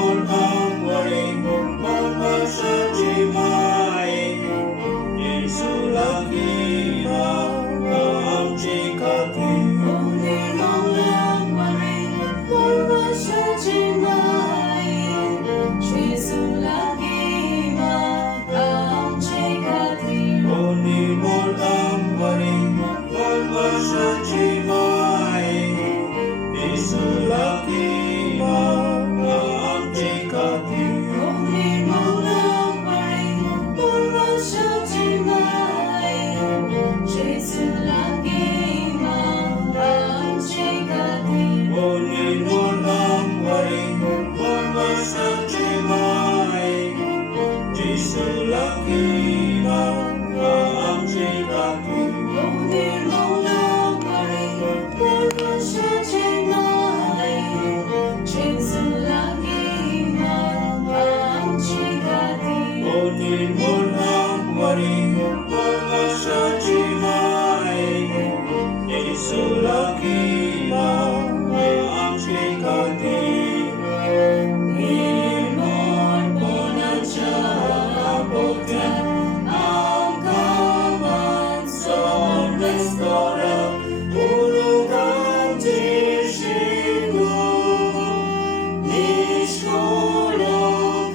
Một ang waring, một Isulaki ang sikati. 오늘 몰라버린 불꽃이 나의 진술하기만 암시가디 Onin mulang waring pagkasya may Isulaki ang sikati. 일몰 뻔하자 보다 angkawan son restaurant urugan tishigu nishkulong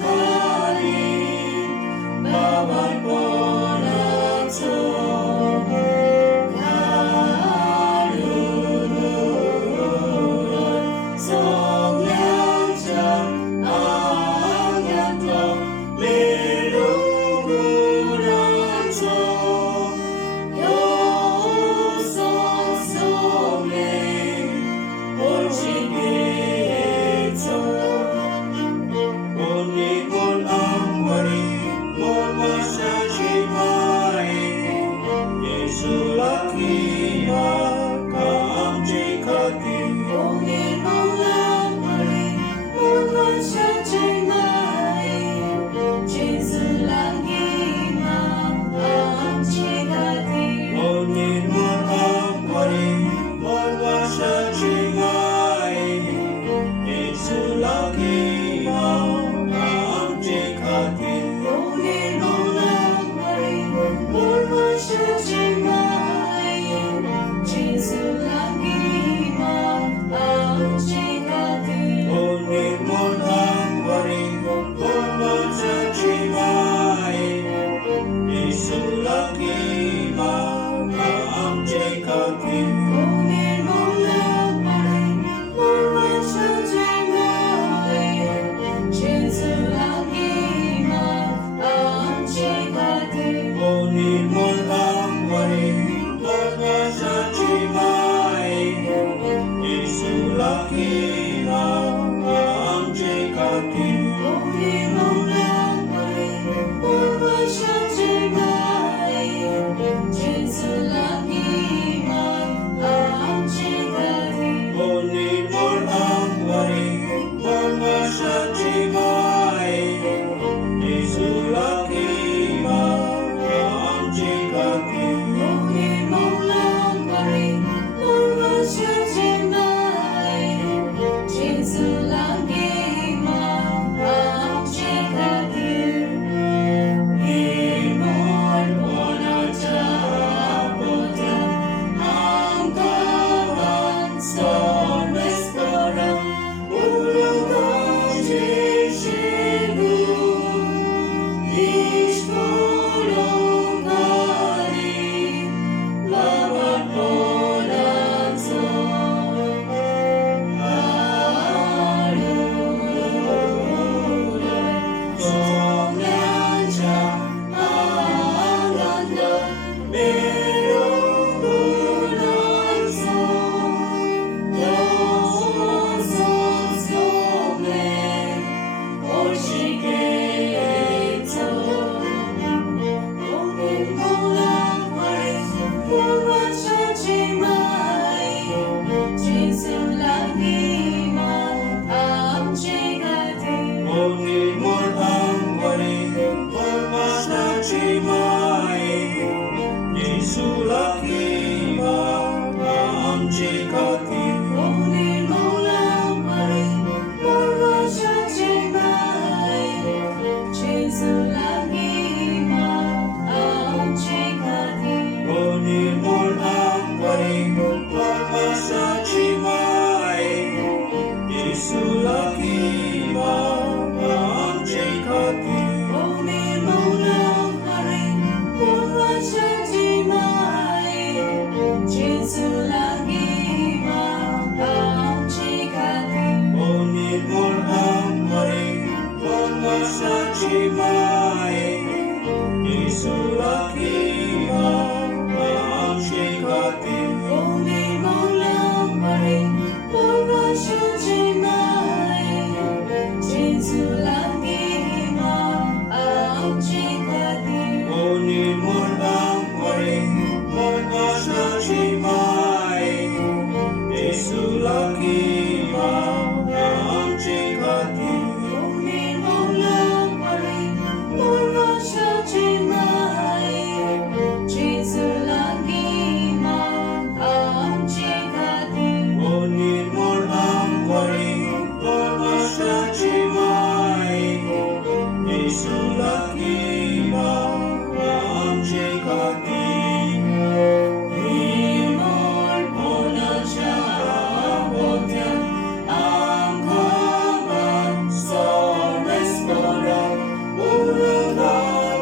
karin bawat ponato kaluluran 성량장 angyanto lerumuranto 요소소매 올지게to Onin mulang waring pagkasya may Isulaki ang sikati. 오늘 몰라버린 불꽃이 나의 진술하기만 암시가디 Onin mulang waring pagkasya may Isulaki ang sikati. 오늘 몰라버린 불꽃이 나의 진술하기만 암시가디 Onin mulang waring pagkasya may Isulaki ang sikati. 오늘 몰라버린 불꽃이 나의 진술하기만 암시가디 Onin mulang waring pagkasya may Isulaki ang sikati. 오늘 몰라버린 불꽃이 나의 진술하기만 암시가디 Onin mulang waring pagkasya may Isulaki ang sikati. 오늘 몰라버린 불꽃이 나의 진술하기만 암시가디 일몰 뻔하자 보다 angkawan son restaurant urugan tishigu nishkulong karin bawat ponato kaluluran 성량장 angyanto lerumuranto 요소소매 올시게to 오늘 몰라버린 불꽃이 나의 진술하기만 암시가디 Onin mulang waring pagkasya may Isulaki ang sikati. 오늘 몰라버린 불꽃이 나의 진술하기만 암시가디 Onin mulang waring pagkasya may Isulaki ang sikati. 오늘 몰라버린 불꽃이 나의 진술하기만 암시가디 Onin mulang waring pagkasya may Isulaki ang sikati. 오늘 몰라버린 불꽃이 나의 진술하기만 암시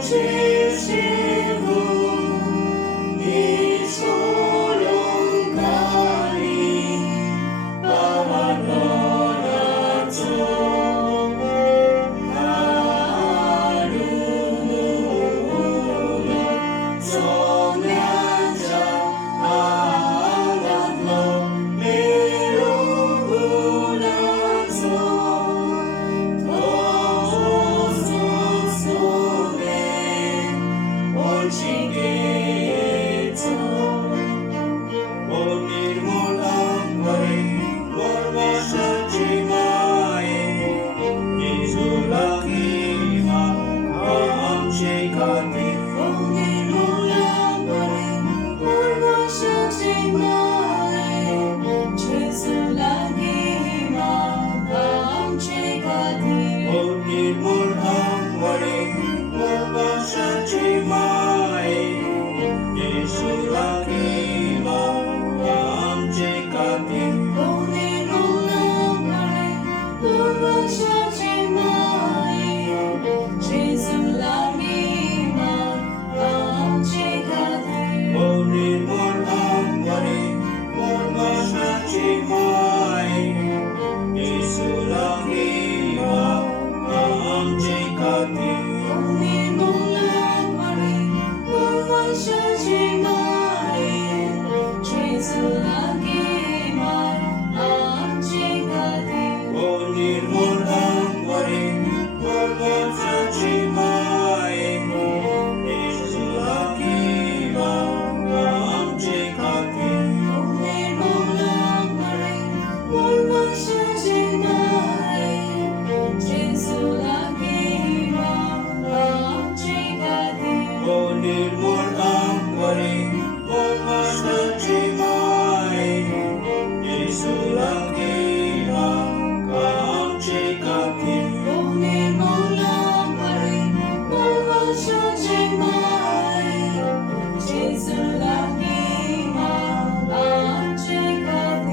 지시고 이 소룡가니 바라더라도 하루는 소년자 아란로 미루구나서 도소 속에 올지게도 오늘 몰랑거리 몰마사지마에 예수라기마 감시가니 오늘 몰랑거리 몰마사지마에 죄술라기마 감시가니 오늘 몰랑거리 몰마사지마에 예수라기마 감시가니 오늘 몰랑거리 몰마사지마에 죄술라기마 감시가니 오늘 몰랑거리 몰마사지마에 예수라기마 감시가니 오늘 몰랑거리 몰마사지마에 죄술라기마 감시가니 오늘 몰랑거리 몰마사지마에 예수라기마 감시가니 오늘 몰랑거리 몰마사지마에 죄술라기마 감시가니 오늘 몰랑거리 몰마사지마에 예수라기마 감시가니 오늘 몰랑거리 몰마사지마에 죄술라기마 감시가니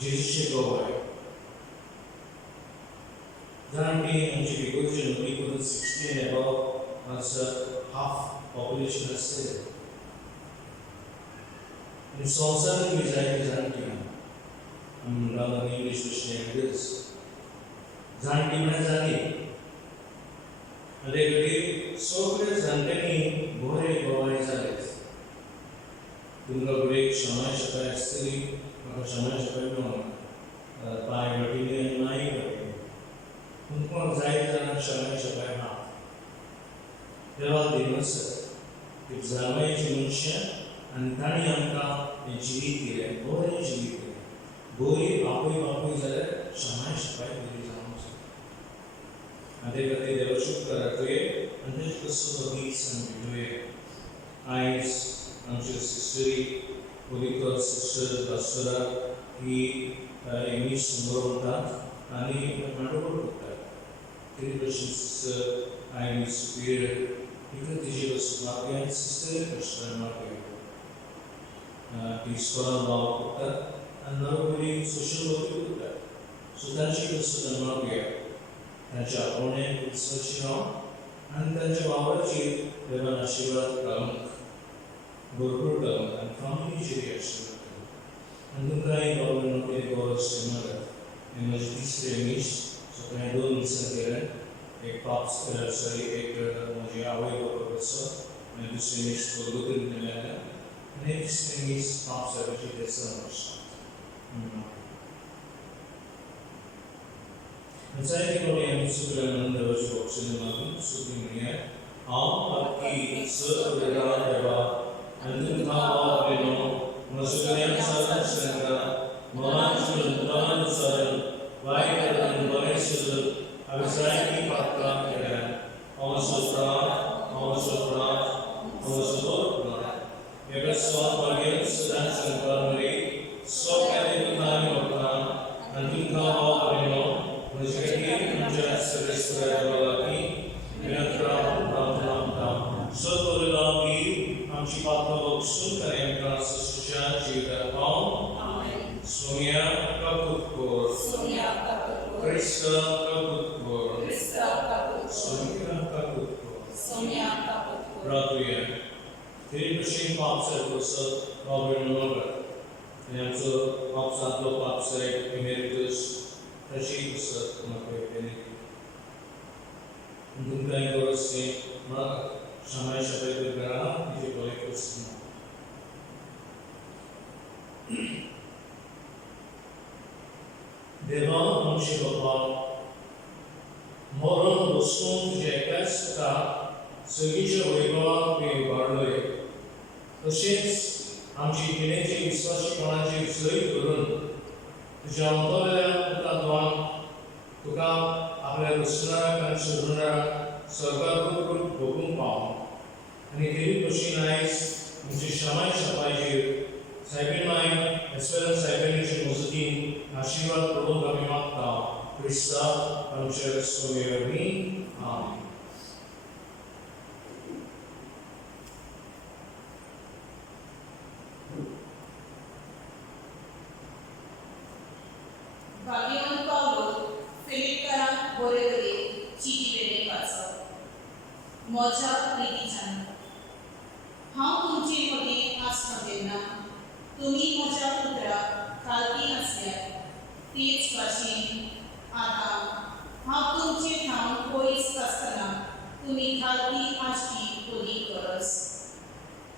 제주시도와요. 그 Currently, in Chicago, only 60 and above was half population is there. In संसार की जाएगी जानती हैं हम Radha English विषय जानती में जानी अरे सोकरे जानते नहीं बोरे गवाही जाले तुमका बड़े समय शताय स्त्री मगर समय शताय में पाए बटी में नहीं करते उनको जाए जाना समय शताय हाँ तेरा दिवस कि जामे मनुष्य अंतानी अंका जीवित किए बोरे जीवित किए बोरे बापू जाले समय शताय मेरी जानो से अरे कते देवशुक करते अंतिम कसो बगी संबिडोए आइस आमचे सिस्टरी पवित्र सिस्टर दासरा ही इंग्लिश समोर होतात आणि नाटक करतात तरी प्रश्न सिस्टर आई सुपीरियर इकडे तिचे सुमारियन सिस्टर कृष्ण मार्के ती स्कॉलर लाव करतात आणि नवरी सोशल वर्क करतात सुधांची कसो मार्के त्यांच्या ओणे उत्सवशिनो आणि त्यांच्या वावराची देवान आशीर्वाद कामक भरपूर कामक आणि फॅमिलीची आशीर्वाद आणि तुमकांय गॉर्मेंट नोकरी गॉर्स मागत हे माझे तिसरे मिस सो काही दोन मिस केले एक पाप्स सॉरी एक माझी आवय बरोबरसो आणि दुसरे मिस बरोबर केले आणि एक तिसरे मिस पाप्स ची तेसर वर्ष Anxiety kami ang susulan ng Diyos o sinunod susunod niya ang pag-iisagawa diba andun tawa pino masusunod sa sangka mamansulan baik dan baik susun anxiety pakka kaya awasura Episode bagian sedang sangka meri so kaya kami waktu andun tawa pino Mujahidin menjelaskan sesuatu lagi dengan terang suatu lagi kami patut bersyukur yang telah sesuai juga Sonia Kaputkor Krista Kaputkor Sonia Kaputkor Ratuya Jadi machine popsar kursus Robin Norbert yang so popsar lo popsar emeritus Rashid Ustad Makwe Peni Dukai Gorossi Mak Shamay Shabai Durgara Ije Kolek Usma Deva Amshi Bapa Moron Boston Jekas Ka Sugisha Oiva Pe Barloy Tashins Amshi Kineji Viswashi Kanaji Viswai Gurun तुझ्या अंतराळात तुका आपल्या दुसऱ्या आणि सुरणारा स्वर्गाकडून बघून पाव आणि देवी कशी नाहीस तुमची क्षमा शपायची सायबीन माय एसवेल सायबीनची मजदीन आशीर्वाद करून आम्ही मागता ख्रिस्ता आमच्या सोयीवरनी आमेन Bagian Paulo, Filipkara Borevere, Chiti Vede Pasa, Moja Pritijan. How तुमचे मध्ये आसनवेना, तुम्ही मोजा पुत्रा खालती असल्या, तेच भाषेन आता, हांव तुमचे ठाव पयस आसतना, तुम्ही खालती आशची खोली करस.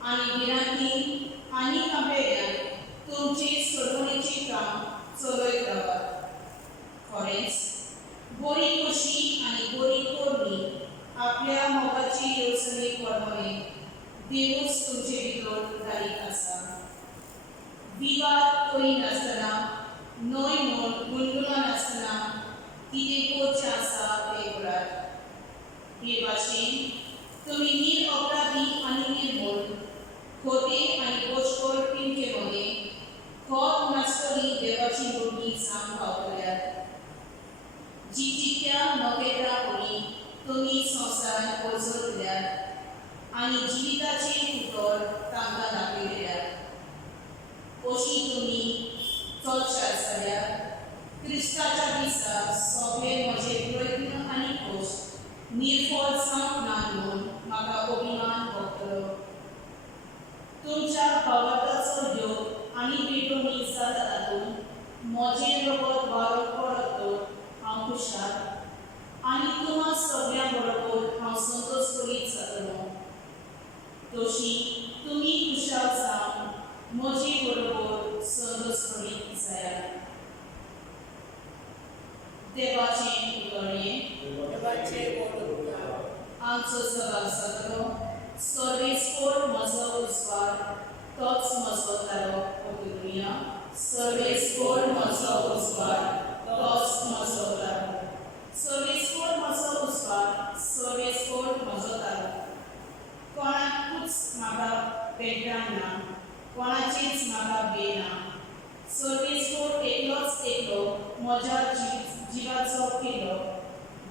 आणि भिरांती आणि कांपेऱ्यान तुमचे सोडवणीचे काम चलयत रावात. खरेंच बरी कशी आणि बरी कोरणी आपल्या मोगाची येवजणेक वळवणे देवूच तुमचे भितर घालीत आसा. विवाद करिनासतना नोय म्हूण गुणगुणानासतना कितें करचें आसा तें करात. हे भाशेन तुमी निरअपराधी आनी निर्मळ खोटे आनी पोचकोर पिंके मध्ये खोट नासतली देवाची भुरगीं जावन पावतल्यात. जितीच्या नखेत्रा पडी तुमी संवसारांत वजरल्यात आनी जिविताचे उतर तांकां दाखयल्यात. अशी तुमी चलशात जाल्यार क्रिस्ताच्या दिसा सगळे म्हजे प्रयत्न आमचो सभाग सगळो सर्वेस्पोर म्हजो उस्वार तोच म्हजो तारो ओतुया सर्वेस्पोर म्हजो उस्वार तोच म्हजो तारो सर्वेस्पोर म्हजो उस्वार सर्वेस्पोर म्हजो तारो कोणाकूच म्हाका पेटाना कोणाचीच म्हाका बेना सर्वेस्पोर एकलोच एकलो म्हज्या जिवाचो किल्लो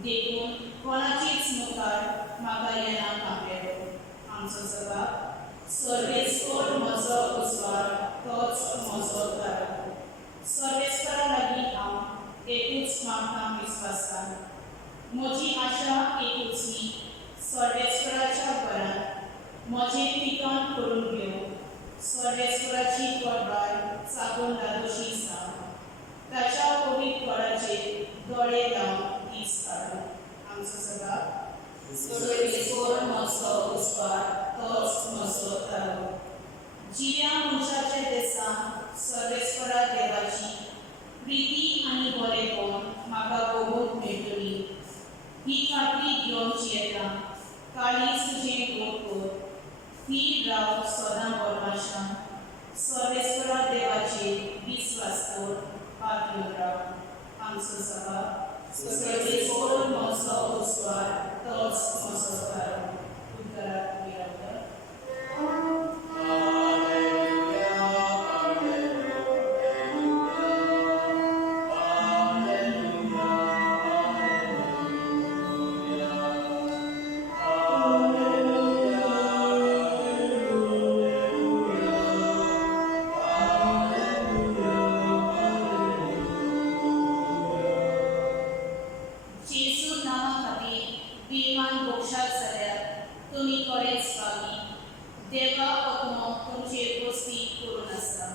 देखून कोणाचीच मुखार म्हाका येना कापेलो आमचो सभाग सर्वेस्पोर म्हजो उस्वार तोच म्हजो तारो सर्वेस्परा लागीं हांव एकूच मागता विस्वासान म्हजी आशा एकूच ही सर्वेस्पराच्या बरात म्हजें ठिकाण करून घेवं सर्वेस्पराची कोडबाय सागून लागोशी सांग ताच्या पवित्र कोडाचेर दोळे लावन दीस काडूं आमचो सभाग सर्वेस्पोर म्हजो उस्वार तोच म्हजो तारो जिव्या मनशाच्या देसान सर्वेस्परा देवाची प्रिती आनी बरेपण म्हाका भोगूंक मेळटली ही खात्री घेवनची येता काळीज तुजें गोड कर स्थिर राव सदां बोरमाशान सर्वेस्परा देवाचेर विस्वास कर हात घेवन राव आमचो सभाग सर्वेस्पोर म्हजो उस्वार तोच म्हजो तारो उद्गाराक विरावता देवा आत्मो तुमचेर वस्ती करून आसा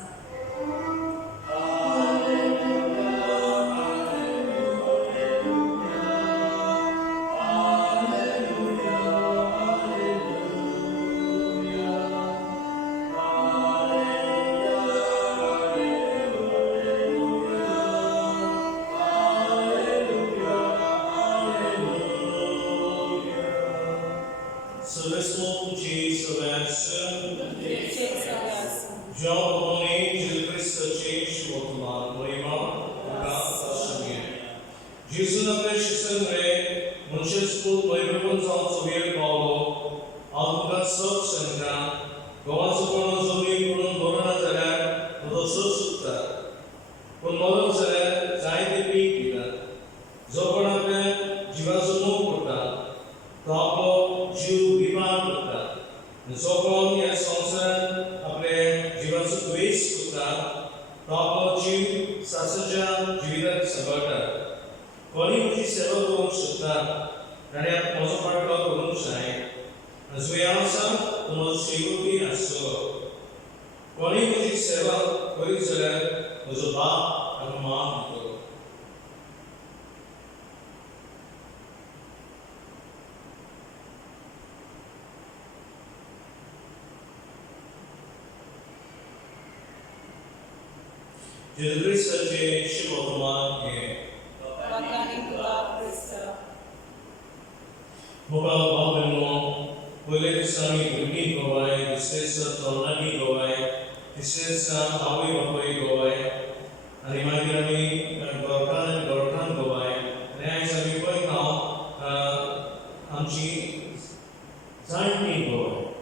Jesus apreciação re, muitos por levantam ao subir Paulo, ao lugar sozinho, gosto com os homens por dorana zera, o sosuta, com modo zera, sai de píquida, zopana pe, jivazumo kota, tapo jiu vivan kota, zopon ya sonsan, apre jivazu twist kota, tapo jiu sasaja jividak sabata. कोणी मुझी सेवा करून शकता आणि म्हजो पाटलो करूंक जाय जुयांसा म्हजो सेवकी आसचो कोणी मुझी सेवा करीत जाल्यार म्हजो बाप आनी मान दितलो जेजू ख्रिस्ताचे शुभ वर्तमान हे Moga Babelno, Boleh Sami Gurki Gowai, Disesa Tonagi Gowai, Disesa Awi Bapai Gowai, Animai Rami Gorkan Gowai, Nai Sami Koi Kau, Amchi Zaini Gowai.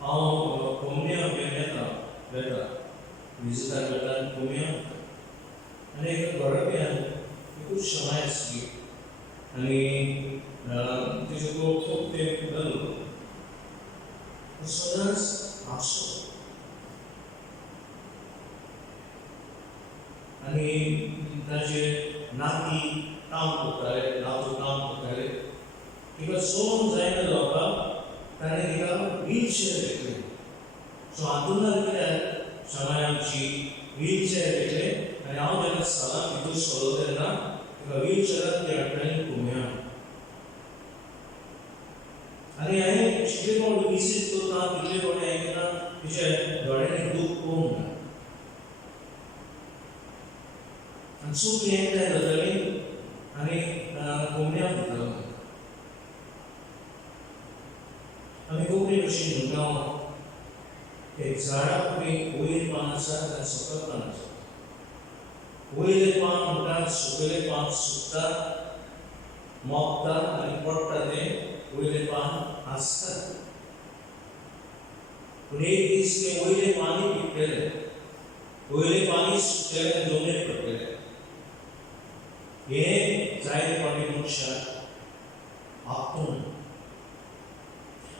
Au Kumia Beta, Visita Beta Kumia, Anek Gorabian. खूप समय असली आणि तिचे तो खूप ते बदललो सदांच असो आणि ताचे नाती काम करताले नातू काम करताले तिका सोन जायना जावपाक ताणें तिका व्हीलचेअर घेतली सो हातूंत कित्याक समय आमची व्हीलचेअर घेतले आणि हांव जेन्ना सालाक भितर सरलो तेन्ना व्हीलचेअरांत ती हाडटाली कुम्या आनी हांवें जितले फावट विसीट करता तितले फावटी हांवें केन्ना तिचे दोळ्यांनी दूख पळोवंक ना आनी चूक हें काय जाताली आनी कोंबड्या म्हणटालो आमी कोंकणी भाशेन म्हणटा एक झाडा फुडें वयर पान आसा आनी सकयल पान आसा वयले पान म्हणटा सकयले पान सुकता मोगता आनी पडटा तें वयले पान आसता पूण एक दीस ते वयले पानूय पिकलेले वयले पानूय सुकलेले आनी जमनीर पडटले हें जायते फावटी मनशाक आपूण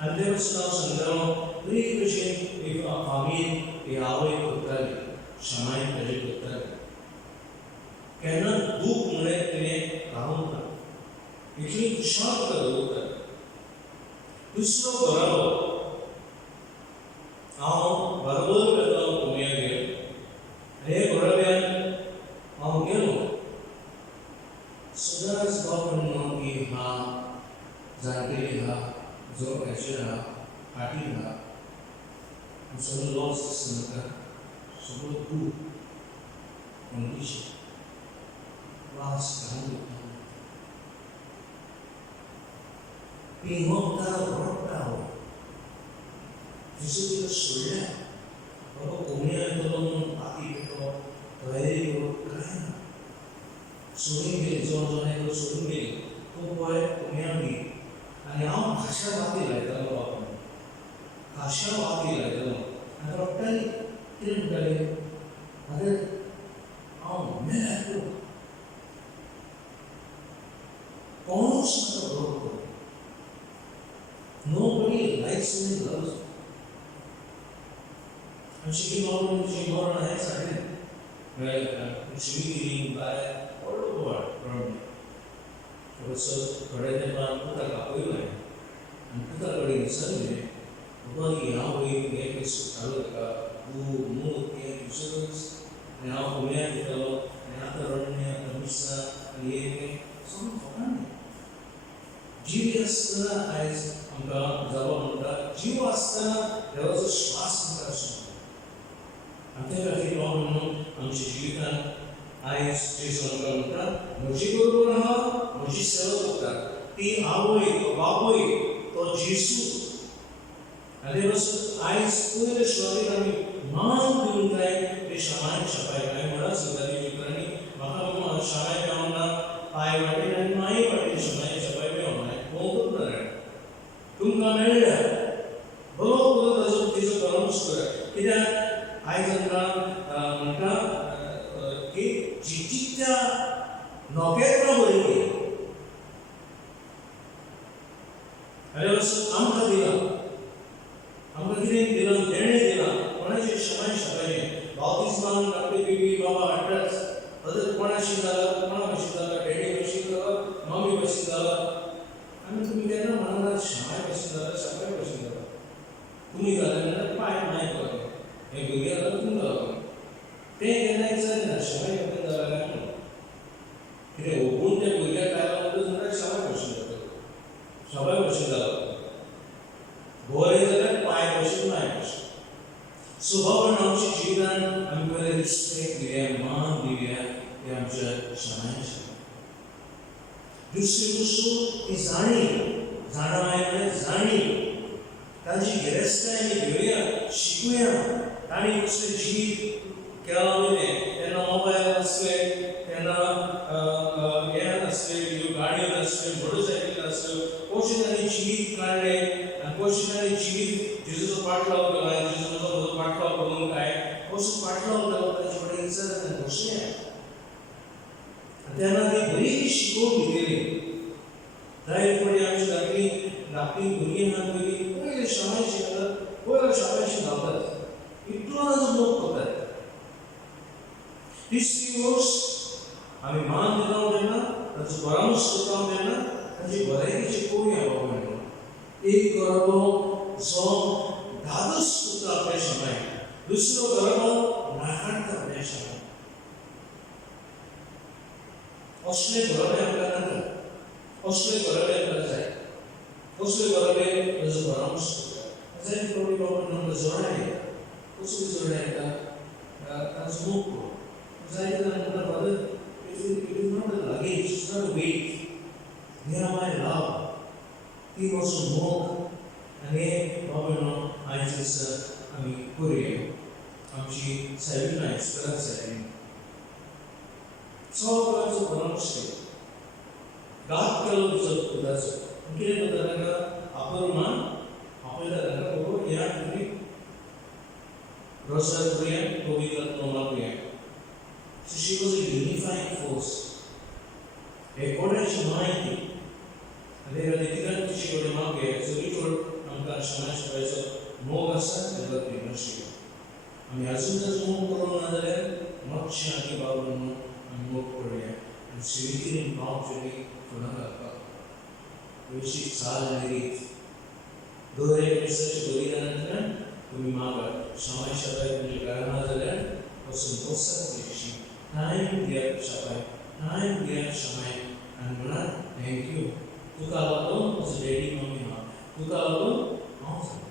आनी ते पासून हांव सांगतालो बरी भशेन एक फामील एक आवय करताली शामाय ताजे करताली केन्ना दूख म्हणलें तिणें रावूंक ना इतली खुशालकाय दवरताली दुसरो घरालो हांव बरोबर वेतालो पुण्यागेर हे घोडाब्यान हांव गेलो सदांच बाब म्हणलो की हा जाणटेली हा जो हेचेर हा फाटी हा सगळो लॉस दिसता म्हाका सगळो दूख मनकेशें वास घालून घेता पिंगोवता रडटा हांव जसो तिका सोडल्या बाबा कोंबड्या येतलो म्हणून पाती पेटो तयारी करप कांय ना सोडून गेली जोण एकलो सोडून गेली तो पळय कोंबड्यांक दी आनी हांव खाशा वाती लायतालो बापान खाशा वाती लायतालो आनी रडटाली कितें म्हणटाली आरे हांव मेल्यार कोणूच म्हाका रडलो Nobody likes me, loves me. And she came out and she got on her head again. Well, she was eating by all over around me. So, थोड्या टायमान पुताक आपयलें आनी पुता कडेन विचारलें बाबा हांव हें सुटालो ताका दूद मूत हें सगळें आनी हांव कोंबड्यांक दितालो आनी आतां रडणें आतां मिरसां आनी हें सगळें फकाणें जीव आसतना आयज आमकां जावो म्हणटा जीव आसतना देवाचो श्वास आमकां आसूं आनी ते खातीर हांव म्हणून आमच्या जिवितांत आयज जेजू आमकां म्हणटा म्हजी बरोबर आहा म्हजी सेवा करता ती आवय तो बापूय तो जेजू आनी ते पासून आयज पयले सुवातेर आमी मान दिवंक जाय ते शामाय छापाय काय म्हणा सुदारी मित्रांनी म्हाका शामाय मेळना पांय वाटेन आनी माय वाटेन शामाय छापाय मेळना पळोवंकूच ना तुमकां मेळ्ळ्या बरो करून ताजो तिजो करमूच करात कित्याक आयज आमकां म्हणटा की जितीच्या नोकेत्रां बरी केली आनी पासून आमकां दिला आमकां कितें दिलां देणें दिलां कोणाचें शामाय छापायचें बावतिस्मान आपली बेबी बाबा हाडटाच ताजो कोणाशी जाला कोणा भाशेन जाला डॅडी भाशेन जाला मम्मी भाशेन जाला आनी तुमी केन्ना म्हणनात शामाय भाशेन जाला शामाय भाशेन जाला तुमी जालें जाल्यार पांय माय जालें हें भुरगें जाल्यार तुमकां जालें तें केन्ना विचारिना शामाय भाशेन जाला काय म्हणून कितें ओपून त्या भुरग्याक काय लागलो जाल्यार शामाय भाशेन जाता शामाय भाशेन जाला बरें जाल्यार पांय भाशेन माय भाशेन स्वभावान आमच्या जिवितांत आमी पयलें रिस्पेक्ट दिवया मान दिवया ते आमच्या शामाय दुसरी गोष्ट ती जाणीव जाणा आयले जाणीव तांची गिरेस्ताय आमी घेवया शिकुया तांणी कसलें जीत केलां वयलें तेन्ना मोबायल नासले तेन्ना हें नासलें ह्यो गाडयो नासल्यो मोटरसायकली नासल्यो कशें तांणी जीत काडलें आनी कशें तांणी जीत जेजूचो पाटलाव केलो आनी जेजूचो पाटलाव करून काय कसो पाटलाव केलो ताचे कडेन विचारता कशें तेन्ना ती बरी शिकोवण घेतली जायते फावटी आमची धाकटी भुरगीं आहात पळय पयले शाळेंत शिकतात पयले शाळेंत शिकतात इतलो ताजो मोग करतात तिसरी गोश्ट आमी मान दिता तेन्ना ताचो परामर्श करता तेन्ना ताची भलायकेची पळोवया बाबा म्हणून एक गरबो जो धादोस करता आपल्या शाळेंत दुसरो गरबो नाकाडटा आपल्या शाळेंत असले गरबे आमकां नाका असले गरबे आमकां जाय कसले गरबे ताजो परामर्श करता जायते फावटी बाबा आमकां जोड्या येता कसली जोड्या येता ताजो मोग पळोवप जायते जाणां म्हणटा father it is not luggage, it's not a weight. They are my love. He was a monk. And he, I just, Korea. आमची सायबीन आहे स्करात सायबीन सगळ्याचो परामर्श गात केलो उदाचो कितें करता तांकां आपरुमान आपयता तांकां बाबा ह्या तुमी रॉस्टर करुया कविता मागुया so she was a unifying force एकोड्याची माहिती आनी देखील तुजी कडेन मागुया जरी चड आमकां समाजाचो मोग आसा तेका प्रेमशील आमी अजून जर मोग करूंक ना जाल्यार मोक्षी आनी बाबा म्हणून आमी मोग करूया आनी शिवितीन पावचेली फुडां घालपाक वैश्वीक साल आनी रीत दर एक दिसाची बलिदानांतल्यान तुमी मागात शामाय शापाय तुमचे घरा ना जाल्यार वचून बसात तेची टायम दियात शापाय टायम दियात शामाय आनी म्हणात थँक्यू तुका लागून म्हजो डॅडी मम्मी हा तुका लागून हांव जालो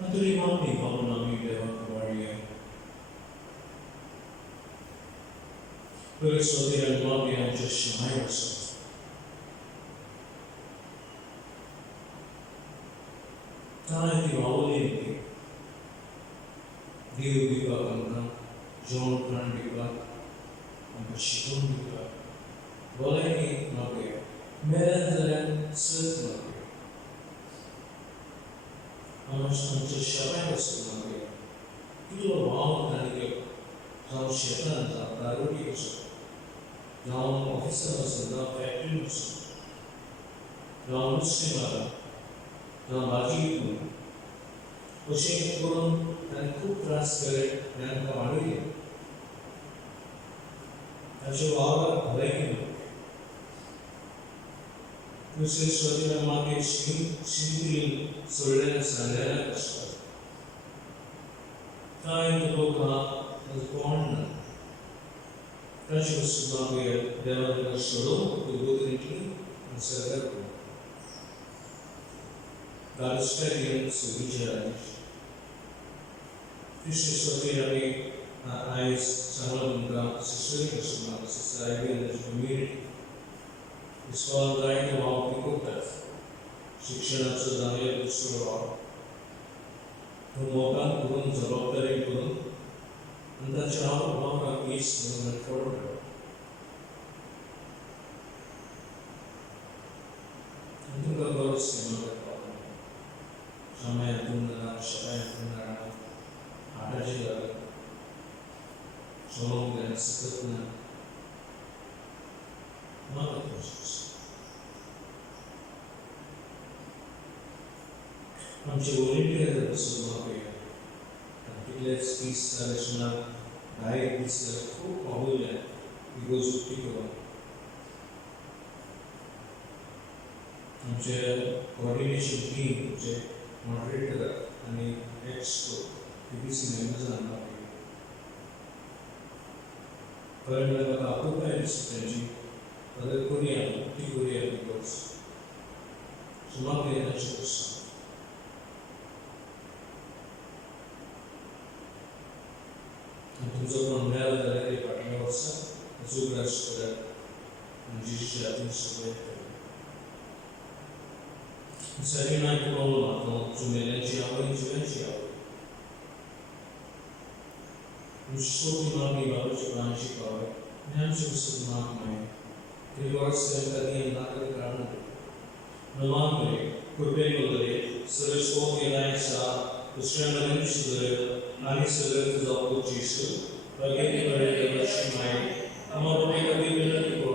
Natürlich macht die Autonomie der Barriere. Perché so dire al mondo non c'è mai questo. Tanti valori Dio viva con John Plan viva con Shikun viva. Voleni magari. Meredelen sırt magari. आमचे शाबाय वस्तू कितलो वाव ताणें जावं शेतान जावं दारोटी वचून जावं ऑफिसान वचून जावं फॅक्टरीन वचून जावं नुस्तें मारप जावं भाजी विकून अशें करून ताणें खूब त्रास केले आनी आमकां वाडयले ताचे वावराक भलायकी दुसरे स्वतः मागे शिंदील सोडलेल्या सांगलेल्या कष्टात काय लोक हा कोण ना ताची वस्तू मागे देवाला सोडून उद्योगरीतली निसर्गात God is studying Sujara. This is what we have some of the society and the community. It's called right about people that शिक्षणाचं चांगले पुस्तक व्हावं तो मोका करून जबाबदारी करून आणि त्याच्या भावना वीस म्हणून फोडलं तुमकां बरो सिनेमा करपाक शामायातून जाणा शाळेंतून जाणा आटाची जागा सोलोंक जाय सकत ना म्हाका प्रोसेस आमचे वॉलंटियर पासून म्हाका कितलेच दीस जाले सुमार 10 दीस जाले खूब पावयले इगोज उक्ती करून आमचे कोऑर्डिनेशन टीम जे मॉडरेटर आनी एक्सको पीपीसी मेंबर्स आमकां कळ्ळें म्हणल्यार म्हाका आपुलकाय दिसता तेंची अगर करुया उक्ती करुया बिकॉज सो म्हाका हें ताचें दिसता तुमचो कोण मेळ्ळो जाल्यार ते फाटल्या वर्सा अचूक राष्ट्राक म्हणजे शेतांत सगळे सगळ्यांक कळलो म्हाका जुमेल्यांची आवड जिवांची आवड सोपी मागणी बाबाची पांची पावय ज्ञानची पुस्तक माग माय ते वर्स तांकां ती नागरिक काढून नवान बरे कृपे बदले सगळे सोप येलाय सा दुसऱ्या नवीन सुधर आणि सगळे तुझा पोचीस बघेली बरे देवाची माय आम्हाला ते कधी विनंती करू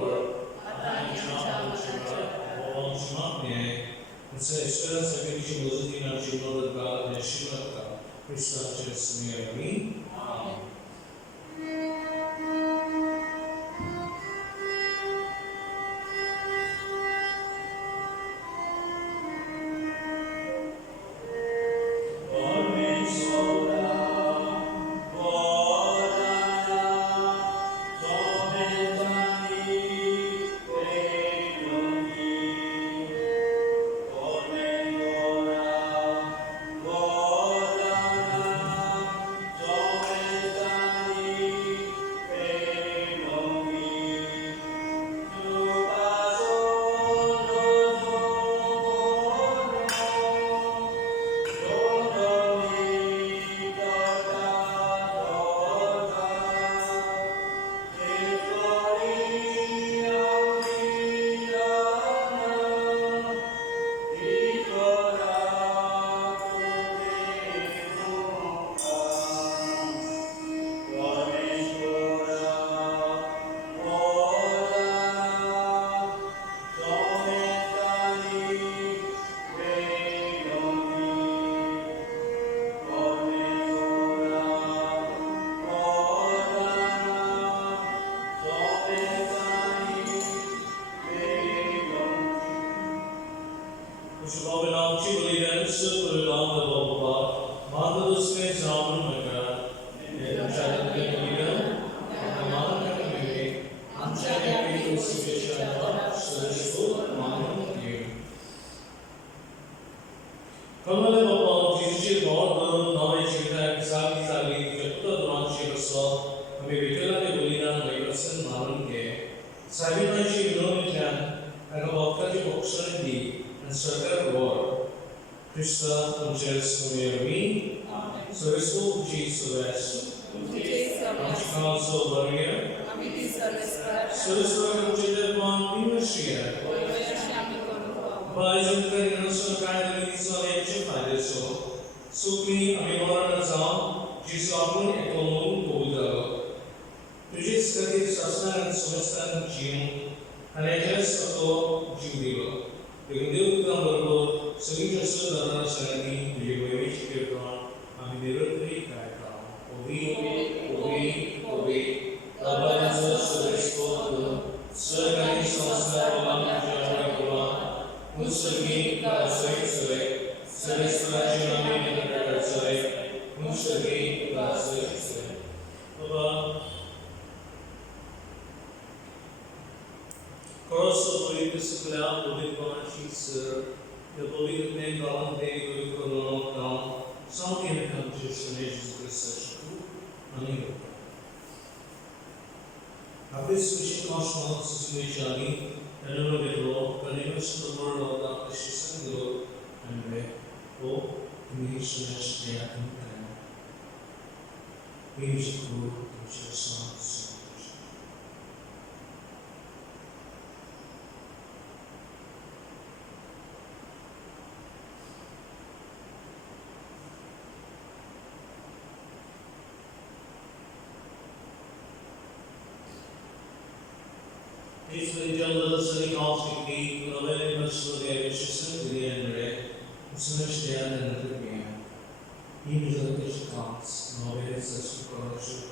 Essa sacrifício de na jornada da Shivaka, Krishna Chesmi. understood for a long love of God, marvelous ways of my God, and child of the freedom, and among the community, unshakable crucifixion of serviceable among you. कमल बाबा जिससे बहुत knowledge है कि सारी सारी जब तक रोमांच के सो हमें विकला के बलिदान लेकर मालूम के सारी मानसी विनोद जान अगर वक्त के बक्सन दी and circle war Krista ungeres me so is all Jesus also warrior so is all Jesus one ministry By the international kind of isolation by the soul, so we are a song, Jesus often a common Buddha. To just study Sasana and Sumastan Jim, and I just saw Judio. The Hindu number, so we just saw the Sanadi, the way which came from, and the rotary diagram. Obey, Abba, so respond, Sir, Sasana, Musagi Kasai Celestial Kasai Musagi Kasai Baba Cross of the Discipline Buddhic Sir, the Buddhic name of the day for long down, some in the countries and ages research to This mission cosmos situation and a little continuous to the world of the precision glow and way, oh, communication as they are in music good, which is songs. These will tell the study of the key to a very much so they are vicious and red, so much they are in the beginning. He is a fish counts, no way such a production.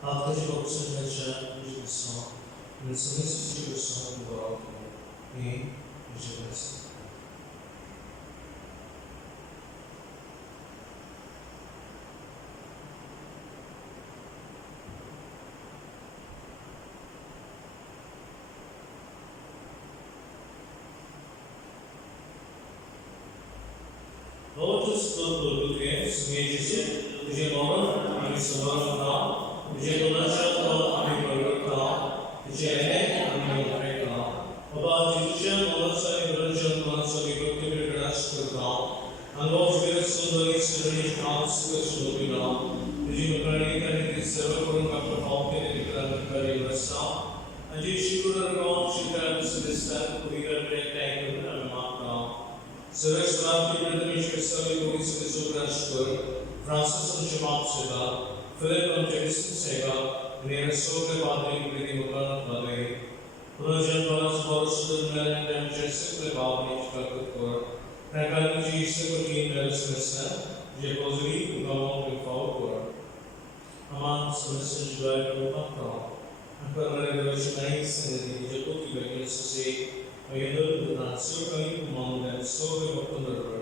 After the box and the chat, which is song, and so this is a song about me, which is best. Lord, just go to games, music, which is over, and it's a lot of now, which is a lot of I'm going to now, which is a I'm going to break now. About the teacher, also in religion, also we go to the grass to now, and Lord, we are so very studied now, so we will now, which is a very kind of several from Dr. Hawking and the very rest now, and she could have gone, she comes this time, we got a rectangle and a mark now. Service Club की प्रदर्शन सभी लोग इसके सुप्रश कर Francis और जमात सेवा Philip और Jason सेवा नेरसो के पादरी की मुकान वाले पुनर्जन बरस बरस दुनिया में जैसे के बावनी का कर प्रकार की चीज़ को की नेरसमें जे पोजरी उगामों के फाउ कर अमान समस्या जुआई को पकड़ो अगर मेरे विरोध नहीं संगति जो को की वजह से Ayador na circling among them slowly open the river.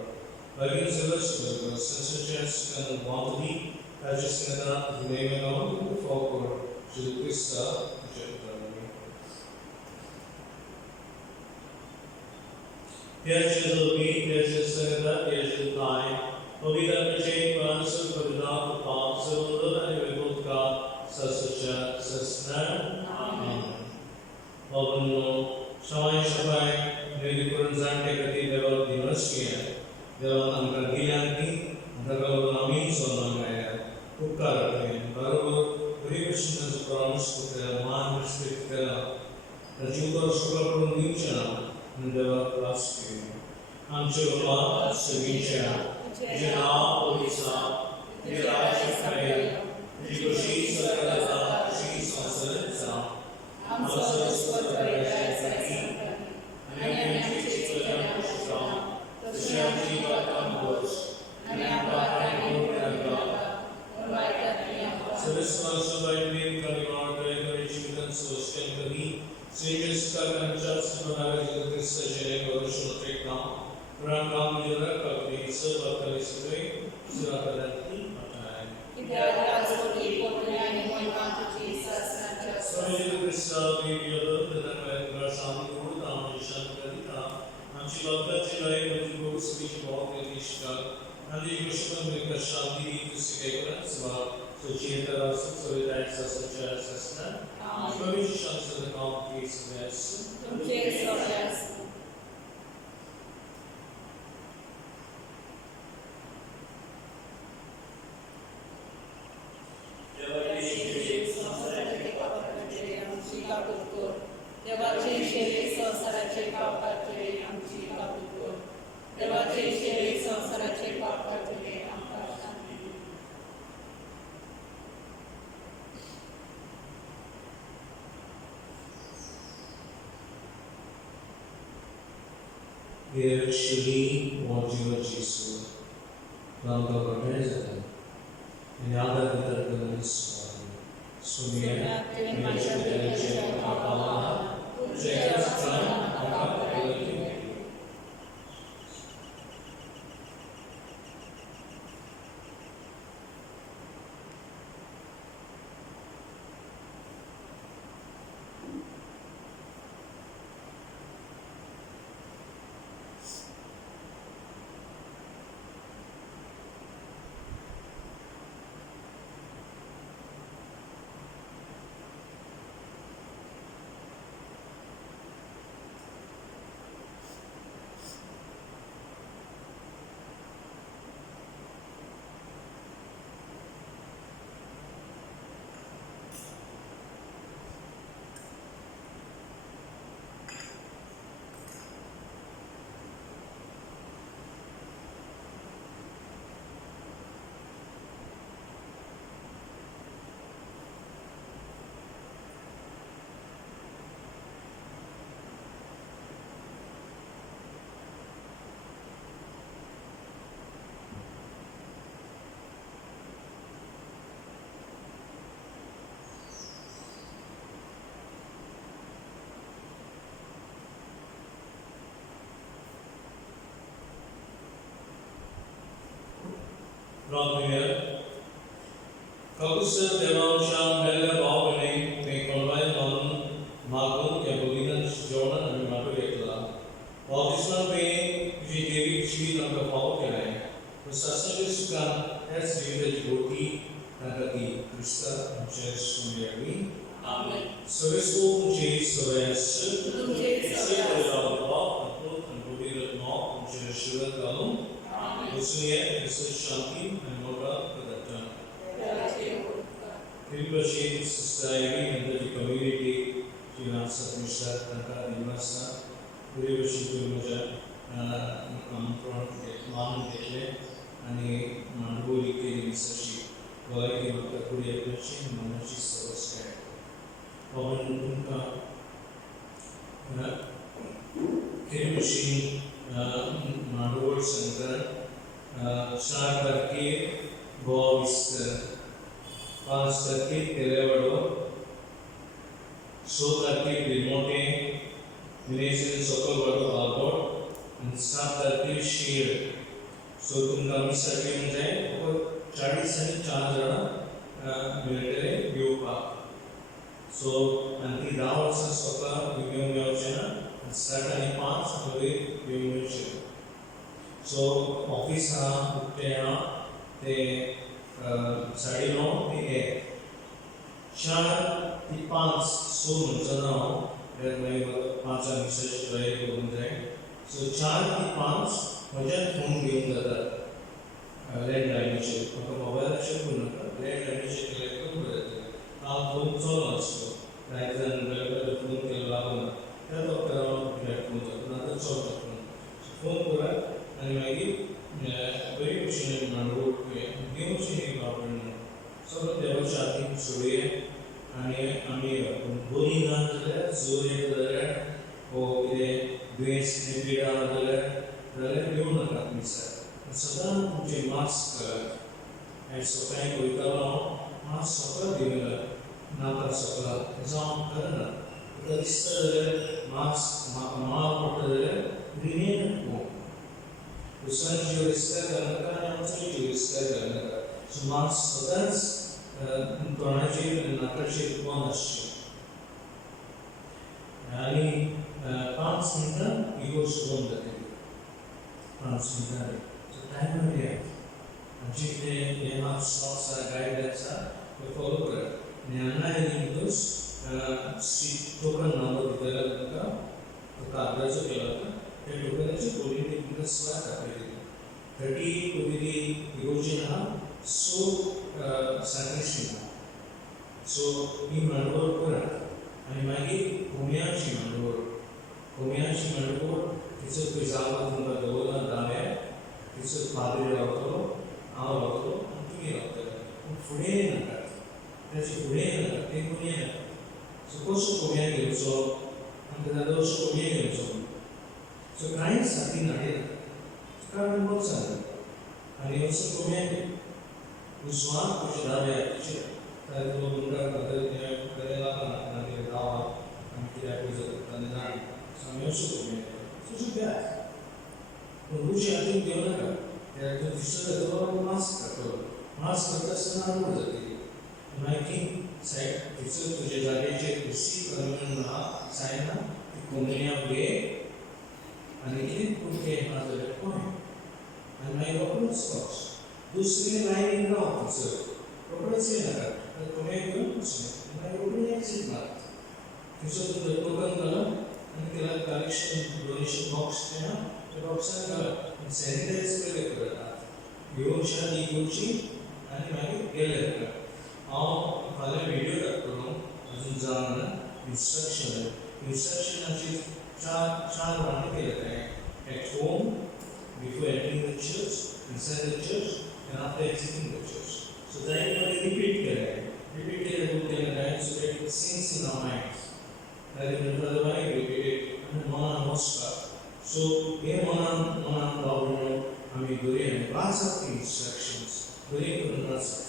Again, Celestial, Sensations and Wantly, Ajustinata, the name of the Falcor, Jilquista, Jetani. Yajil be, Yajil Senata, Yajil Line, Obida Pajay, Pansu, Padina, Pop, Silver, and Vibuka, Sasacha, Sasna, Amen. Obano. Shawai Shabai, Lady Kuranzan Tekati, there were the university, there were under Gilanti, there were Namis on the Maya, Kukar, Baru, Revision as a promise to the man respect the Jukar Shukapur Nichana, and there were last year. Anchula, Sevicha, Jena, Odisa, Niraj Shabai, Jikoshi, Sakalata, She's on Selena, also So this also by name social sages and just to have a Christian or take down. serve Kalistri, Surakarati, Matai. Kita sebagai putera yang mohon Jesus dan Swami Krishna, Devi Yodha, dan Rasami Guru, Tam Nishan Kadita, Anchi Bhakta Chilai, Manjugo, Srish Bhakta Nishka, Andi Vishwan Mika Shanti, Tusikekara, Sva, Suchita Rasu, Sovitai Sasacha Sasna, Swami Shansa, the Count Case Vest, Dear Shri Mojiva Jesu, Lambda Baptized, and Yada Vitarkanis, Sumia, Minister Papa, Jacob Son, Papa, Rodmir, Kakusar Devanshan, Mella Bhavani, may convey on Magun, Yabulinan, Jordan, and Maturekla. While this one may be David Shri Nanga Bhavani, the Sasana Sukan has Village Boti, Nagati, Krista, and Church Sumeri. Amen. Service School, J. Sovereign, and Bodi Ratno, and Church Shiva Kalum. Usually, Shanti and Moga Pradatan. Appreciate society and the community. Jinasa Mishra, Tanta Dimasa, Purivashi Maja, Ampron, Man Dekle, and a Manduli Sashi, Goyaki Makapuri Apache, Manachi Savaskai. Pavan Tunka Kirimushi, Mandor Center. Start करके box पास करके तेरेवड़ो show करके रिमोटे मिनेशन सोकल वड़ो output and start करके share so तुम कमी करके मुझे वो 40 से 4 जरा मिलिटरी व्यूपा सो अंतिम दाव से सोका व्यूम में होचना start करने 5 अगले व्यूम में शेयर So office ते साड़ी नो ते चार ती पांच सोन जना रे मैं पांच मिसेज करे को जाए so चार ती पांच वजन फोन घेऊन जातात लँडलाईन चे मग मोबाईल चे फोन लँडलाईन चे कलेक्ट करतात हा फोन चालू असतो रायझन वेगवेगळे फोन केला लागून त्या डॉक्टरांना प्लॅटफॉर्म नंतर चालू फोन करा आणि मागीर बरी भशेन मांडूक घेवची ही प्रॉब्लेम सो देवाच्या हातीक सोडये आनी आमी बरी ना जाल्यार जोर येता जाल्यार वो कितें दुयेंस पिडा जाल्यार घेवं नाका मिसार सदां तुमचे मास्क घालात आयज सकाळीं वयतालो हांव मास्क सकाळ घेवन नाका सकाळ जावं करना तुका दिसता जाल्यार मास्क म्हाका माळ पडटा जाल्यार रिनेन दुसऱ्यांची जीव रिस्कार करू नका आणि आमचाही जीव रिस्कार करू नका. सो मात सदांच तोंडाचेर नाकाचेर बंद आसचें. आणि 5 मिनटां ही गोश्ट बंद जातली. 5 मिनटांनी. सो टायम मेळया. आमचे कितें हे मार्क्स आसा गायड आसा ते फॉलो करात. ज्ञाना एलिमेंटस टोकन नंबर दिलेला तुमकां तो कागदाचो केला होता. त्या टोकनाची क्वॉलिटी तुमकां स्वाद दाखयली. 30 कुदिरी इगोर्जीन आहा. सो साक्रिस्टीन आहा. सो ही मांडवळ करात. आनी मागीर कोंबयांची मांडवळ. कोंबयांची मांडवळ तिचो पिजावा तुमकां दवरला दाव्यार. तिचो फादर रावतलो, हांव रावतलो आनी तुमी रावतले. पूण फुडें नाकात. त्याचे फुडें नाकात. ते कोणय नाका. सो कसो कोंबया घेवचो आनी ताका असो कोंबया घेवचो. सो कांयच हातीन हाडिना. कारण बरो सांगता. आनी असो कोंबया उसवां तुज्या दाव्यार तुजेर. ताका तुमकां कदें लागना नाजाल्यार गांवांत आमी कित्याक उजो करता तें जाणा. सो आमी असो कोंबया घेता. सो घेयात. पूण उजी हातीन घेवं नाका. कित्याक तो दिसता जातलो मास्क काडटलो. मास्क करता आसतना आंगूळ जातली. मागीर सायड थंयसर तुजे जाग्याचेर रिसीव करमन आहा सायडा ती कोंबया घे आनी कितें कुडके ना जाल्यार पळय. आनी मागीर रोखडोच वच. दुसरे लायनीन राव थंयसर. रोखडोच येनाका. कोंबया घेवन वचूं. मागीर रोखडी एक्सीट मार. थंयसर तुजो टोकन घालप आनी तेला कलेक्शन डोनेशन बॉक्स जें आहा त्या बॉक्सान घालप. सॅनिटायज पयलीं करात हात. घेवनशा ती घेवची आनी मागीर गेले जाता. हांव फाल्यां व्हिडियो धाडटलो. अजून जावना. इंस्ट्रक्शनाची चार वांटे केले हांवें. At home, before entering the church, inside the church and after exiting the church. So जाय फावटी रिपीट केले. रिपीट केले खूब केले हांवें so that it sinks in our minds. नाजाल्यार मागीर रिपीटेड आनी मनान वचता. सो हे मनान रावून आमी बरी आनी वाचप ती इंस्ट्रक्शन्स बरी करून वाचप.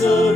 So